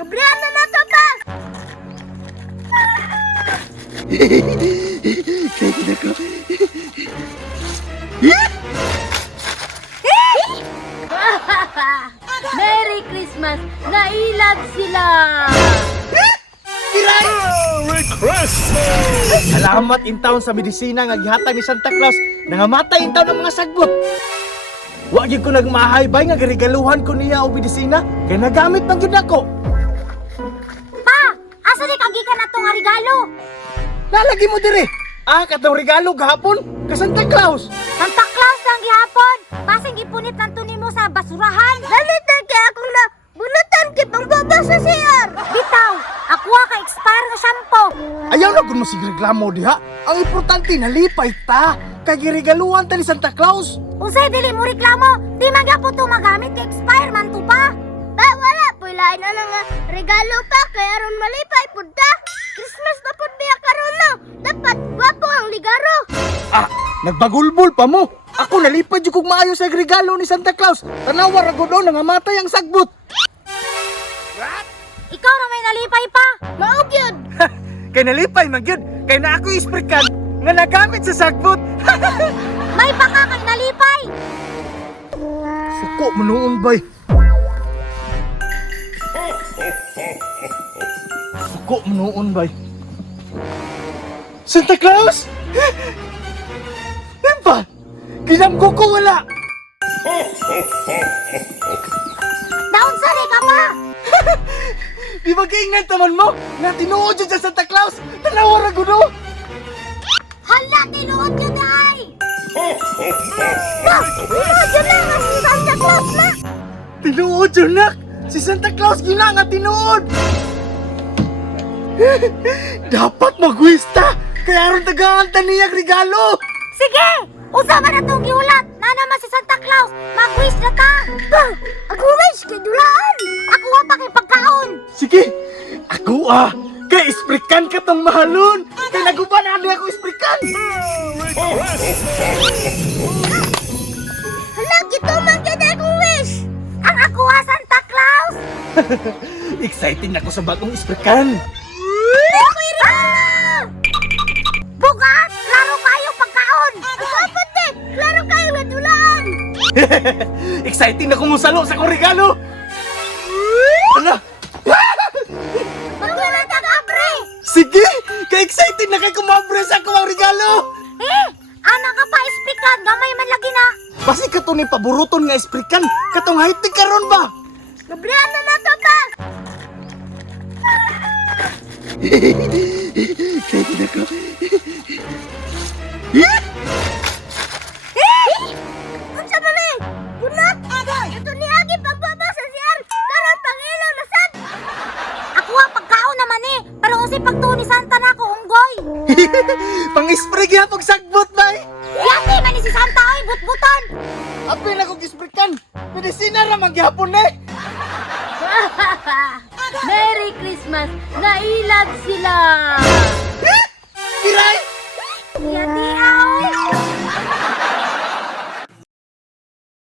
Gabriel na to pa! Kaya na ko. Merry Christmas! Nailag sila! Merry Christmas! Salamat in taon sa medisina nga gihatag ni Santa Claus. Nangamatay in taon ng mga sagbot. Wa gyud ko nagmahaybay nga giregaluhan ko niya og medisina kay nagamit man gyud ako. Pa! Asa di kagi ka na to nga regalo? Nalagi mo dire. Katong regalo gahapon ka Santa Claus. Santa Claus lang gihapon! Basing gipunit ng tuni mo sa basurahan! Dalit na kaya akong na bunutan kitang baba sa CR! Bitaw! Akuha ka expire nga shampoo! Ayaw na gud mo sige reklamo diha. Ang importante nalipay ta kay giregaluhan ta ni Santa Claus. Unsay dili mo reklamo? Di man gyapon to magamit kay expire man to pa! Ba wala po'y lain na nga regalo pa kay aron malipay pud ta! Christmas na pud biya karon no! Dapat gwapo ang ligaro! Nagbagulbol pa mo. Ako nalipad yung kung maayo sa regalo ni Santa Claus. Tanawa ra gud nangamatay ang sagbot. Ikaw na may nalipay pa! Maog yun! Kay nalipay man gyud. Kay na ako isprikan nga nagamit sa sagbot. May baka kay nalipay! Suko mo noon bay. Suko mo noon bay. Santa Claus? Empa! Kinamgo ko wala! Daon sari ka pa! Di ba kaingat naman mo na tinuod dyan sa Santa Claus? Tanawa ra gud. Hala, tinuod yun ay! Yun na nga si Santa Claus na! Tinuod yun nak! Si Santa Claus yun na nga tinuod! Dapat magwista! Kaya ron tagahanta niyang regalo! Sige! Usama na itong giulat! Na naman si Santa Claus! Mag-wish na ta! Ako wish kay dulaan! Ako nga pa kay pagkaon! Sige! Ako kay isprikan ka tong mahalon! Kay naguban na ako isprikan! Hala, gito man kaya akong wish! Ang ako Santa Claus! Excited ako sa bagong isprikan! Ako'y regalo! Bugas! Klaro kayo pagkaon! Dapat din! Klaro kayo na dulaan! Excited ako musalo sa kong regalo! Ano? Magwala ka kabre! Sige! Ka-excited na kay kumabre sa akong regalo! Anak ka pa ispikan! Gamay man lagi na! Basi ka to ni paboruton nga isprikan! Katong high-tech karon ba? Gabriel na to pa! Kaya na ko. Unsa ba ni? Bunot! Ito ni Agi pagbaba sa CR! Karon pangilaw na sad! Ako ang pagkaon naman pero usi pagtuon ni Santa na ako unggoy! Pang-spray kaya pag sagbot ba eh? Yati man ni si Santa ay butbutan! Apil na kong isprikan! Medisina ra magyapon eh! Merry Christmas! Nailag sila! Kiray! Yati